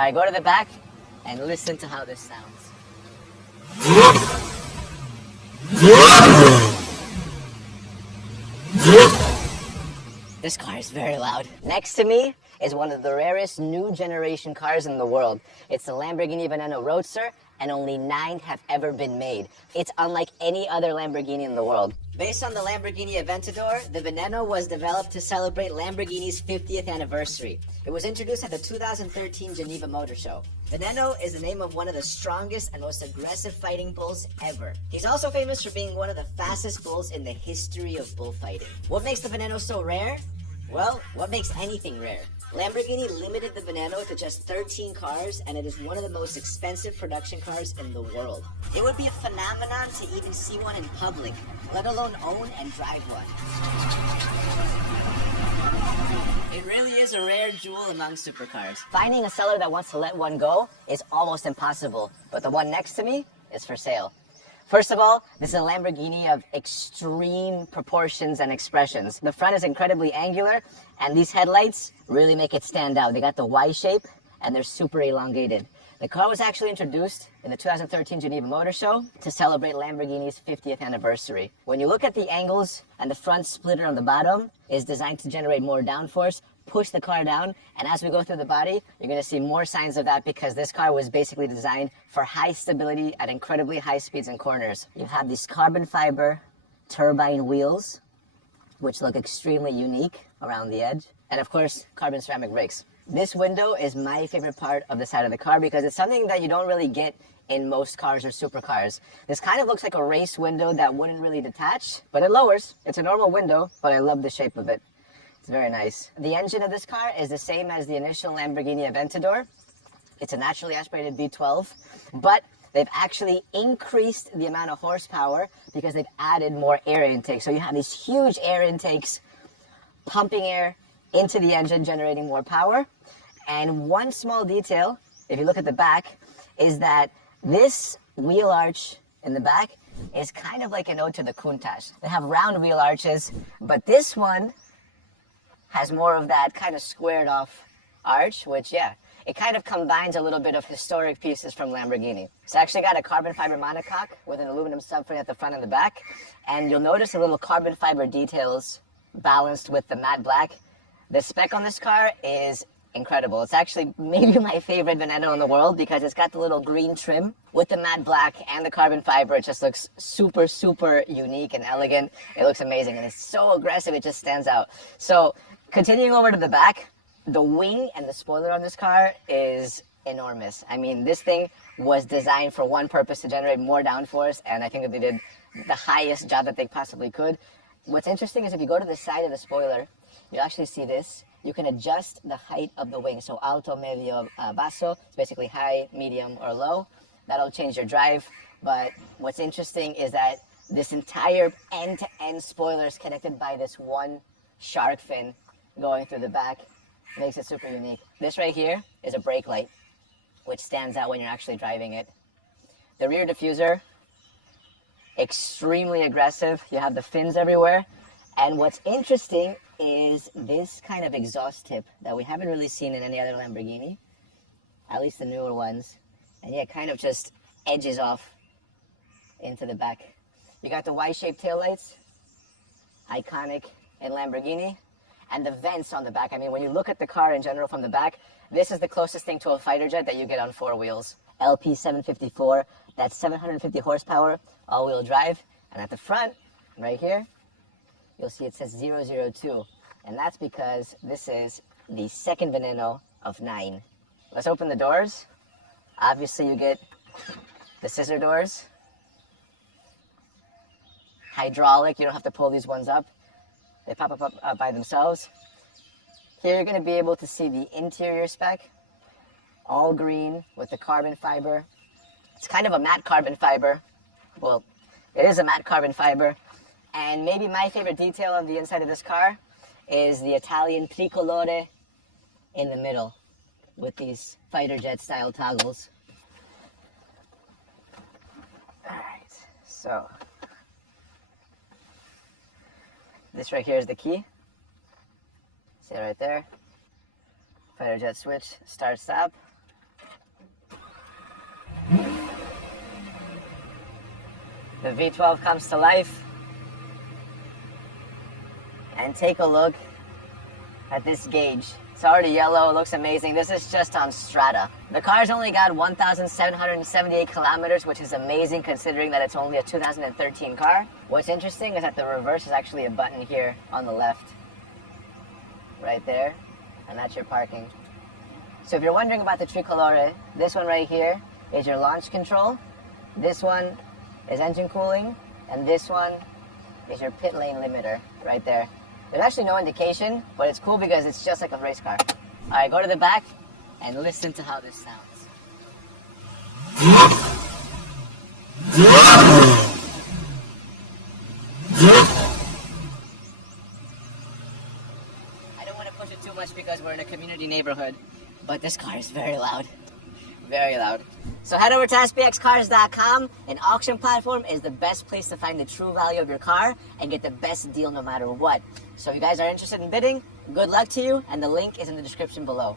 Alright, go to the back and listen to how this sounds. This car is very loud. Next to me is one of the rarest new generation cars in the world. It's the Lamborghini Veneno Roadster, and only 9 have ever been made. It's unlike any other Lamborghini in the world. Based on the Lamborghini Aventador, the Veneno was developed to celebrate Lamborghini's 50th anniversary. It was introduced at the 2013 Geneva Motor Show. Veneno is the name of one of the strongest and most aggressive fighting bulls ever. He's also famous for being one of the fastest bulls in the history of bullfighting. What makes the Veneno so rare? Well, what makes anything rare? Lamborghini limited the Veneno to just 13 cars, and it is one of the most expensive production cars in the world. It would be a phenomenon to even see one in public, let alone own and drive one. It really is a rare jewel among supercars. Finding a seller that wants to let one go is almost impossible, but the one next to me is for sale. First of all, this is a Lamborghini of extreme proportions and expressions. The front is incredibly angular, and these headlights really make it stand out. They got the Y shape, and they're super elongated. The car was actually introduced in the 2013 Geneva Motor Show to celebrate Lamborghini's 50th anniversary. When you look at the angles and the front splitter on the bottom is designed to generate more downforce, push the car down, and as we go through the body, you're going to see more signs of that because this car was basically designed for high stability at incredibly high speeds and corners. You have these carbon fiber turbine wheels, which look extremely unique around the edge, and of course, carbon ceramic brakes. This window is my favorite part of the side of the car because it's something that you don't really get in most cars or supercars. This kind of looks like a race window that wouldn't really detach, but it lowers. It's a normal window, but I love the shape of it. It's very nice. The engine of this car is the same as the initial Lamborghini Aventador. It's a naturally aspirated V12, but they've actually increased the amount of horsepower because they've added more air intake. So you have these huge air intakes pumping air into the engine, generating more power. And one small detail, if you look at the back, is that this wheel arch in the back is kind of like an ode to the Countach. They have round wheel arches, but this one has more of that kind of squared off arch, which, yeah, it kind of combines a little bit of historic pieces from Lamborghini. It's actually got a carbon fiber monocoque with an aluminum subframe at the front and the back, and you'll notice a little carbon fiber details balanced with the matte black. The spec on this car is incredible. It's actually maybe my favorite Veneno in the world because it's got the little green trim with the matte black and the carbon fiber. It just looks super, super unique and elegant. It looks amazing, and it's so aggressive, it just stands out. So, continuing over to the back, the wing and the spoiler on this car is enormous. I mean, this thing was designed for one purpose, to generate more downforce, and I think that they did the highest job that they possibly could. What's interesting is if you go to the side of the spoiler, you'll actually see this. You can adjust the height of the wing. So alto, medio, basso. It's basically high, medium, or low. That'll change your drive. But what's interesting is that this entire end-to-end spoiler is connected by this one shark fin going through the back. Makes it super unique. This right here is a brake light, which stands out when you're actually driving it. The rear diffuser, extremely aggressive. You have the fins everywhere. And what's interesting is this kind of exhaust tip that we haven't really seen in any other Lamborghini, at least the newer ones. And yeah, it kind of just edges off into the back. You got the Y-shaped taillights, iconic in Lamborghini, and the vents on the back. I mean, when you look at the car in general from the back, this is the closest thing to a fighter jet that you get on 4 wheels. LP 754, that's 750 horsepower, all-wheel drive. And at the front, right here, you'll see it says 002, and that's because this is the second Veneno of 9. Let's open the doors. Obviously, you get the scissor doors. Hydraulic, you don't have to pull these ones up. They pop up by themselves. Here you're going to be able to see the interior spec, all green with the carbon fiber. It's kind of a matte carbon fiber. Well, it is a matte carbon fiber. And maybe my favorite detail on the inside of this car is the Italian tricolore in the middle with these fighter jet style toggles. All right, so this right here is the key. See it right there. Fighter jet switch, start, stop. The V12 comes to life. And take a look at this gauge. It's already yellow, it looks amazing. This is just on Strata. The car's only got 1,778 kilometers, which is amazing considering that it's only a 2013 car. What's interesting is that the reverse is actually a button here on the left. Right there. And that's your parking. So if you're wondering about the Tricolore, this one right here is your launch control. This one is engine cooling. And this one is your pit lane limiter right there. There's actually no indication, but it's cool because it's just like a race car. All right, go to the back and listen to how this sounds. I don't want to push it too much because we're in a community neighborhood, but this car is very loud. Very loud. So head over to spxcars.com. An auction platform is the best place to find the true value of your car and get the best deal no matter what. So if you guys are interested in bidding, good luck to you, and the link is in the description below.